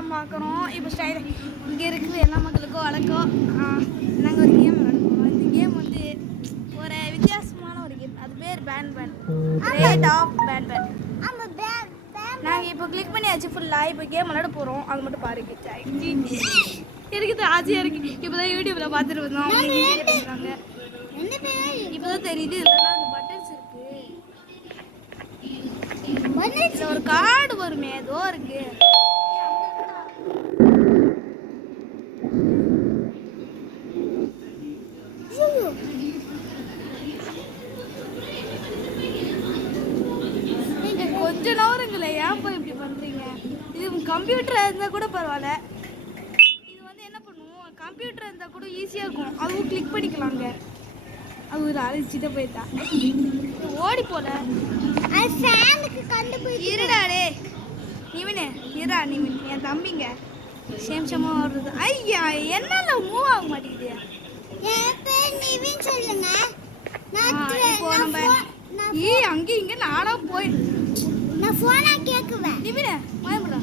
தான் பார்க்குறோம். இப்போ ஸ்டைல் இங்கே இருக்கிற எல்லா மக்களுக்கும் வணக்கம். நாங்கள் ஒரு கேம் விளையாடுறோம். இந்த கேம் வந்து ஒரு வித்தியாசமான ஒரு கேம். அது பேர் பேன் ரேட் ஆஃப் பேன் நாங்கள் இப்போ கிளிக் பண்ணியாச்சு ஃபுல்லாக. இப்போ கேம் விளையாட போகிறோம். அது மட்டும் பாருங்க. இருக்குது ஆசையாக இருக்குது. இப்போ தான் யூடியூப்பில் பார்த்துட்டு வந்தோம். அவங்க கேட்டுருக்காங்க. இப்போ தான் தெரியுது இதெல்லாம் அந்த பட்டன்ஸ் இருக்குது. ஒரு கார்டு வருமே ஏதோ இருக்கு. கொஞ்ச நேரங்களே ஏன்ப்பா இப்படி பண்றீங்க? இது கம்ப்யூட்டர் இருந்தா கூட பரவாயில்ல. இது வந்து என்ன பண்ணுவோம், கம்ப்யூட்டர் இருந்தா கூட ஈஸியா இருக்கும். அதுவும் கிளிக் பண்ணிக்கலாங்க. அது ஒரு அழைச்சிட்டு போயிட்டா ஓடி போல. இருடாடே நிவினே, இருடா நிவின், என் தம்பிங்க சேம்சமா வருது. ஐயா என்னால மூவ் ஆக மாட்டேங்குது. இப்போ நம்ம அங்கே இங்க நானா போய் நான் போனா கேக்குவேன். நிவினே பயப்படா.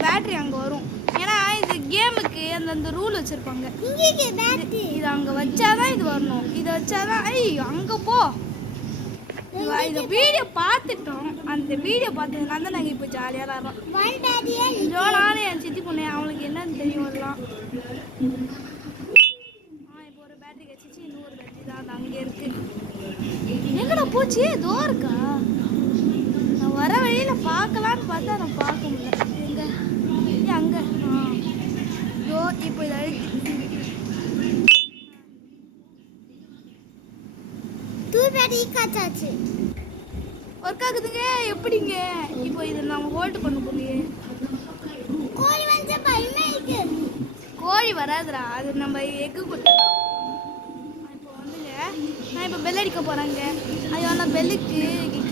பேட்டரி அங்கே வரும். ஏன்னா இது கேமுக்கு அந்த ரூல் வச்சுருப்பாங்க. இது அங்கே வச்சாதான் இது வரணும். இதை வச்சாதான் அங்கே போ. இந்த வீடியோ பார்த்துட்டோம். அந்த வீடியோ பார்த்ததுனால தான் நாங்கள் இப்போ ஜாலியாக விளாட்றோம். ஜோனாலும் என் சித்தி பொண்ணு அவங்களுக்கு என்னன்னு தெரியும் அதெல்லாம். இப்போ ஒரு பேட்டரி கழிச்சு இன்னொரு பேட்டரி தான் அது அங்கே இருக்கு. எங்கடா போச்சு? ஏதோ இருக்கா? நான் வர வழியில் பார்க்கலான்னு பார்த்தா நான் பார்க்க முடியல. அங்க இப்போ இதை ஒர்க் ஆகுதுங்க. எப்படிங்க இப்போ இதை நம்ம ஹோல்டு பண்ண போறியே? கோழி வராதுடா, அது நம்ம எக்கு கொடுத்தோம். இப்போ வந்துங்க நான் இப்போ பெல் அடிக்க போறேங்க. அது அந்த பெல்லுக்கு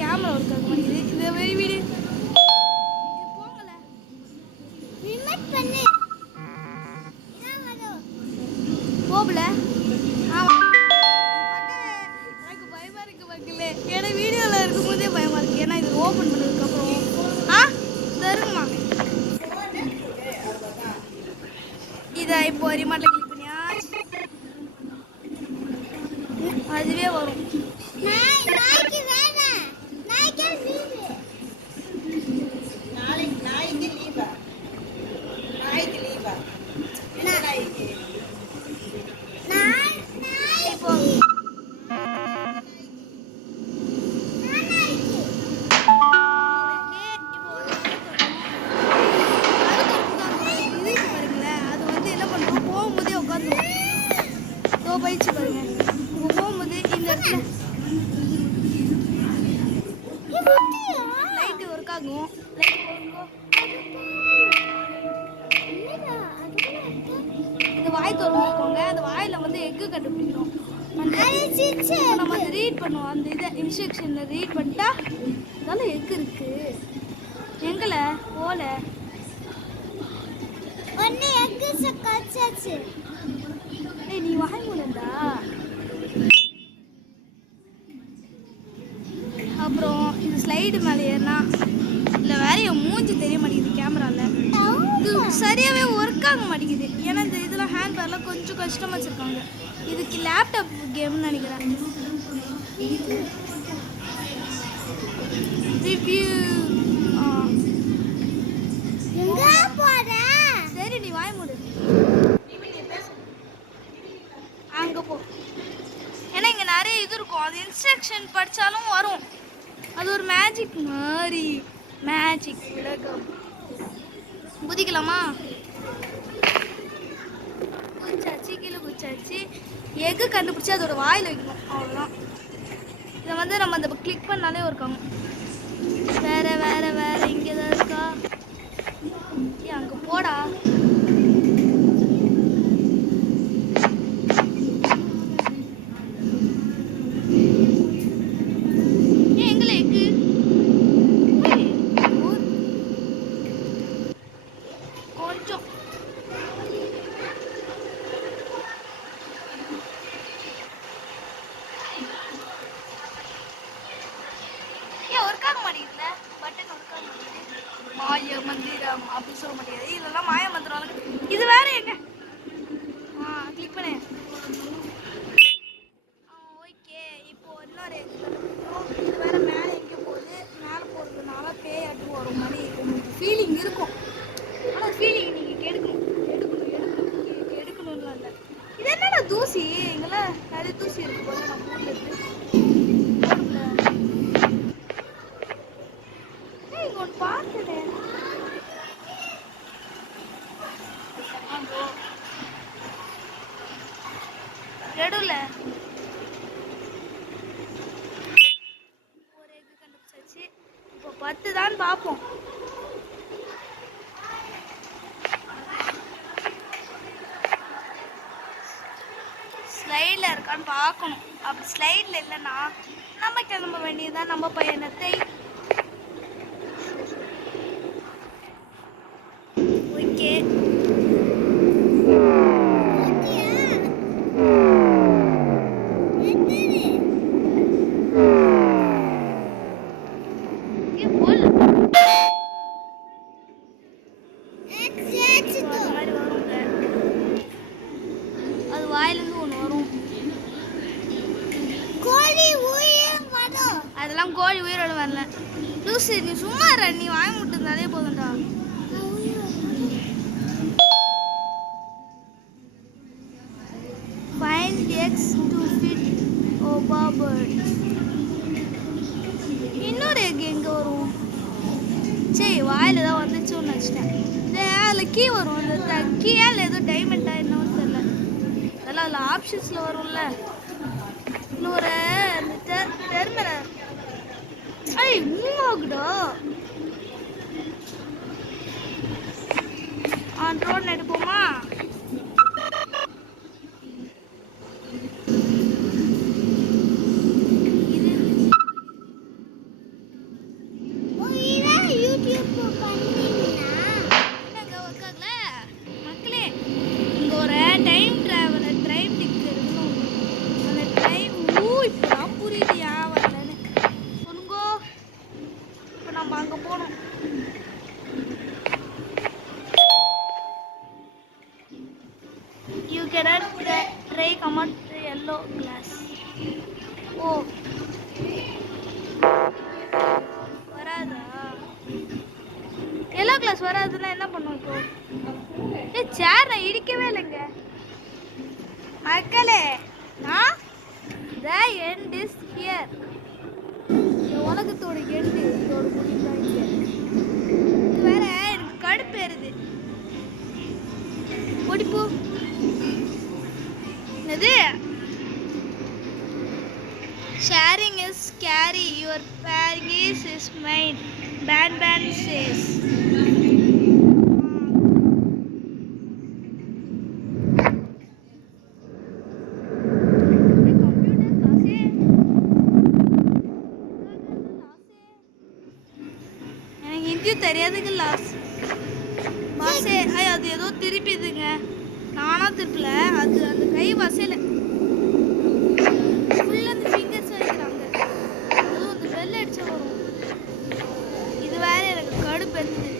கேமரா ஒர்க் ஆக மாட்டேங்குது. இந்த வீடு போகல. எனக்கு பயமா இருக்கு மக்களே. ஏன்னா வீடியோவில் இருக்கும்போதே பயமா இருக்கு. ஏன்னா இது ஓப்பன் பண்ணதுக்கப்புறம் தருங்கம்மா இதை இப்போ ரிமோட்ல கிளிக் பண்ணியா அதுவே வரும். பயிற்சி பாருங்க. போகும்போது இந்த இடத்துல லைட்டு ஒர்க் ஆகும். இந்த வாய் திறந்துக்கோங்க. அந்த வாயில வந்து எக்கு கண்டுபிடிக்கணும். நம்ம அதை ரீட் பண்ணுவோம். அந்த இதை இன்ஸ்ட்ரக்ஷன்ல ரீட் பண்ணிட்டா அதனால எக்கு இருக்கு. எங்கல போல ஒன்னு எக்கு கச்சாச்சு. நீ வாய் மூடண்டா. அப்புறம் இது ஸ்லைடு மேலே ஏறினா இல்லை வேற என் மூஞ்சி தெரிய மாட்டேங்குது கேமராவில். இது சரியாகவே ஒர்க் ஆக மாட்டேங்குது. ஏன்னா இந்த இதெல்லாம் ஹேண்ட் பேர்லாம் கொஞ்சம் கஷ்டமாக வச்சுருக்காங்க. இதுக்கு லேப்டாப் கேம்னு நினைக்கிறேன். ரிவ்யூ சரி நீ வாய் மூடு. அங்கே போ. ஏன்னா இங்கே நிறைய இது இருக்கும். அது இன்ஸ்ட்ரக்ஷன் படித்தாலும் வரும். அது ஒரு மேஜிக் மாதிரி. மேஜிக் உலகம். குதிக்கலாமா? குச்சாச்சு கீழே குச்சாச்சு. எக்கு கண்டுபிடிச்சி அதோட வாயில் வைக்கணும். அவ்வளோதான். இதை வந்து நம்ம அந்த கிளிக் பண்ணாலே இருக்காங்க. வேற வேற வேற இங்கே தான் இருக்கா? அங்கே போடா. மாட்டேங்குது. இதெல்லாம் மாய மந்திரம். இது வேற எங்க கிளிக் பண்ணு. ஓகே, இப்போ இன்னொரு இது வேற மேலே எங்கே போகுது. மேலே போகிறதுனால பேயாட்டு வரும் மாதிரி உங்களுக்கு ஃபீலிங் இருக்கும். ஆனால் ஃபீலிங் நீங்கள் எடுக்கணும்லாம் இல்லை. இது என்னடா தூசி, இங்கெல்லாம் நிறைய தூசி இருக்கு போல நம்ம ஊரில் இருக்கு. இங்கே ஒன்று பார்த்தேன். எடுல ஒரு எக்கு கண்டுபிடிச்சாச்சு. இப்போ 10 தான் பார்ப்போம். ஸ்லைடில் இருக்கான்னு பார்க்கணும். அப்படி ஸ்லைடில் இல்லைன்னா நம்ம கிளம்ப வேண்டியதுதான் நம்ம பயணத்தை. ஓகே, அது வாயிலிருந்து ஒன்று வரும். அதெல்லாம் கோழி உயிரோட வரல. லூசி, நீ சும்மா நீ வாங்கி விட்டுருந்தாலே போதும்டா. Find eggs to feed Oba bird. இன்னொரு எக் எங்கே வரும்? சரி, வாயில் தான் வந்துச்சுன்னு வச்சுட்டேன். அதில் கீ வரும். அந்த கீயால் ஏதோ டைமண்டாக என்னன்னு தெரியல. அதெல்லாம் அதில் ஆப்ஷன்ஸில் வரும்ல. இன்னொரு அந்த டெர்மினல். ஐய், மூவாகுடா. ட்ரோன் எடுப்போமா? அங்கே போகணும். You cannot try command the yellow glass. ஓ, வராதா? எல்லோ கிளாஸ் வராதுன்னா என்ன பண்ணுவோம் இப்போ? சேர் நான் இடிக்கவே இல்லைங்க மக்களே. The end is here. உலகத்தோட எண்டு இதோட முடிவாங்க. இது வேற எனக்கு கடுப்பு ஏறுது. ஓடிப்போ. என்னது? Sharing is scary. Your package is mine. Ban says. தெரியாதுங்க லாஸ் பாசே. அது ஏதோ திருப்பிதுங்க. நானா திருப்பல, அது அந்த கை வசையில ஃபுல்லாக அந்த ஃபிங்கர்ஸ் வைக்கிறாங்க. அதுவும் அந்த பெல் அடிச்சா வரும். இது வேற எனக்கு கடுப்பு எடுத்து.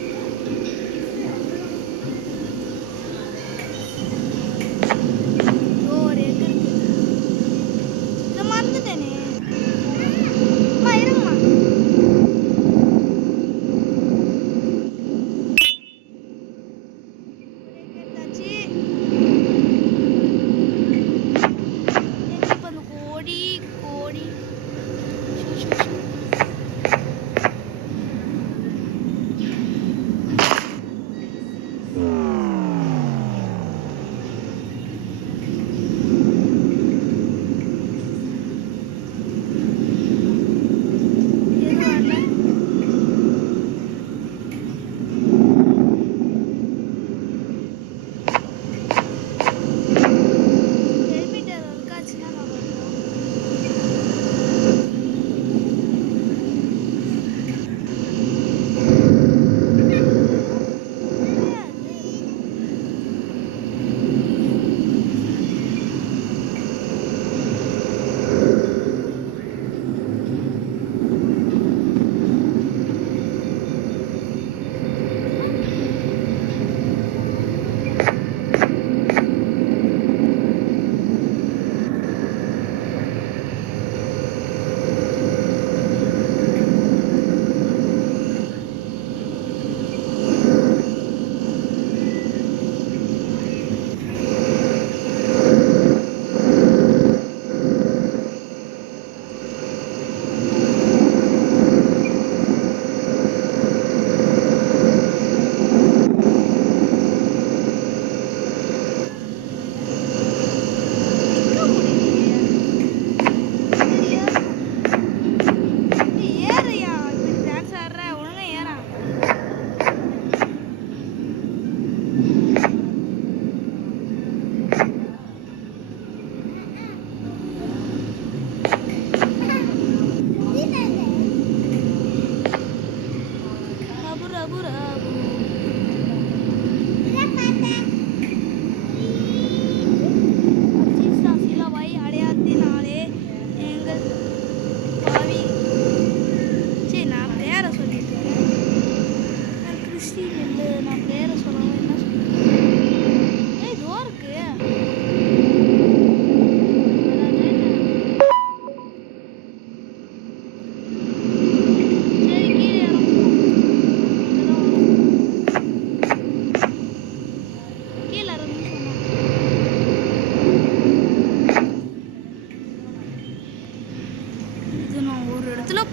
ஒரு எக்கு இருக்கு. இதை மறந்துட்டேனே. இருங்கம்மா.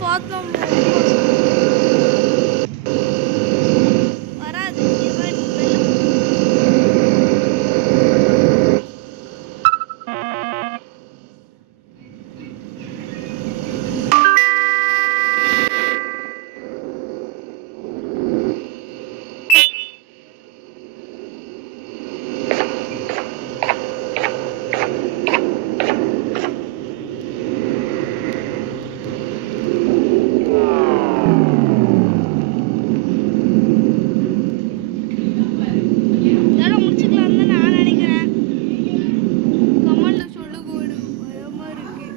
பார்த்தோம் வராது. இதோட முடிச்சுக்கலாம் தான் நான் நினைக்கிறேன். கமெண்ட்ல சொல்லுங்க, ஒரு பயமா இருக்கு.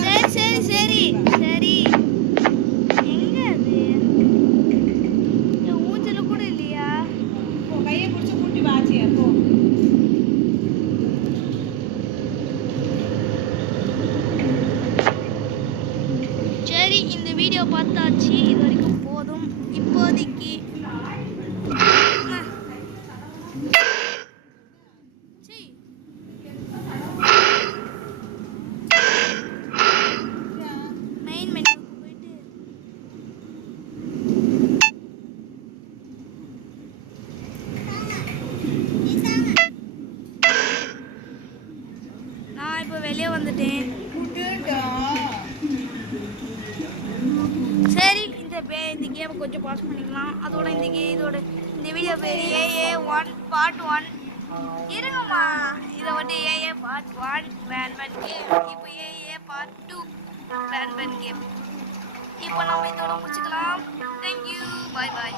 சரி சரி சரி. எங்க அது? என் ஊஞ்சல கூட இல்லையா? கையை பிடிச்சி கூட்டி வாச்சியா போ. சரி, இந்த வீடியோ பார்த்தாச்சு. இது வரைக்கும் போதும் இப்போதைக்கு. சரி. மெயின் மெனுக்கு போயிட்டு நான் இப்போ வெளியே வந்துட்டேன். சரி, இந்த கேமை கொஞ்சம் பாஸ் பண்ணிக்கலாம். அதோட இந்த வீடியோ பேர் AA1 பார்ட் 1. இருங்கம்மா, இதை வந்து AA பார்ட் 1 பேன் கேம். இப்போ AA பார்ட் 2 பேன் கேம். இப்போ நம்ம இதோட முடிச்சுக்கலாம். தேங்க்யூ, பாய் பாய்.